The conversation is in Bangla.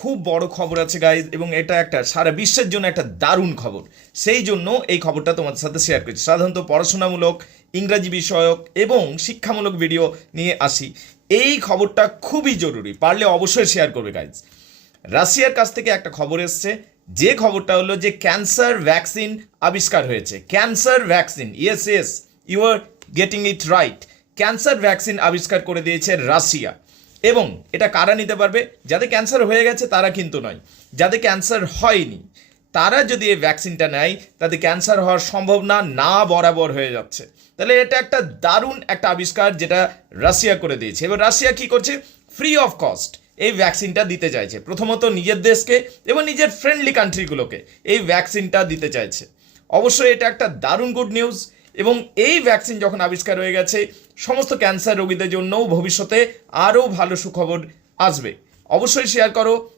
খুব বড় খবর আছে গাইজ, এবং এটা একটা সারা বিশ্বের জন্য একটা দারুণ খবর। সেই জন্য এই খবরটা তোমাদের সাথে শেয়ার করছি। সাধারণত পড়াশোনামূলক, ইংরাজি বিষয়ক এবং শিক্ষামূলক ভিডিও নিয়ে আসি। এই খবরটা খুবই জরুরি, পারলে অবশ্যই শেয়ার করবে গাইজ। রাশিয়ার কাছ থেকে একটা খবর এসছে, যে খবরটা হলো যে ক্যান্সার ভ্যাকসিন আবিষ্কার হয়েছে। Cancer vaccine, yes yes, you are getting it right. Cancer vaccine আবিষ্কার করে দিয়েছে রাশিয়া। এবং এটা কারা নিতে পারবে? যাদের ক্যান্সার হয়ে গেছে তারা কিন্তু নয়, যাদের ক্যান্সার হয়নি তারা যদি এই ভ্যাকসিনটা নেয় তাদের ক্যান্সার হওয়ার সম্ভাবনা না বরাবর হয়ে যাচ্ছে। তাহলে এটা একটা দারুণ একটা আবিষ্কার যেটা রাশিয়া করে দিয়েছে। এবার রাশিয়া কি করছে? ফ্রি অফ কস্ট এই ভ্যাকসিনটা দিতে চাইছে, প্রথমত নিজের দেশকে এবং নিজের ফ্রেন্ডলি কান্ট্রিগুলোকে এই ভ্যাকসিনটা দিতে চাইছে। অবশ্যই এটা একটা দারুণ গুড নিউজ। এবং এই ভ্যাকসিন যখন আবিষ্কার হয়ে গেছে, সমস্ত ক্যান্সার রোগীদের জন্যও ভবিষ্যতে আরও ভালো সুখবর আসবে। অবশ্যই শেয়ার করো।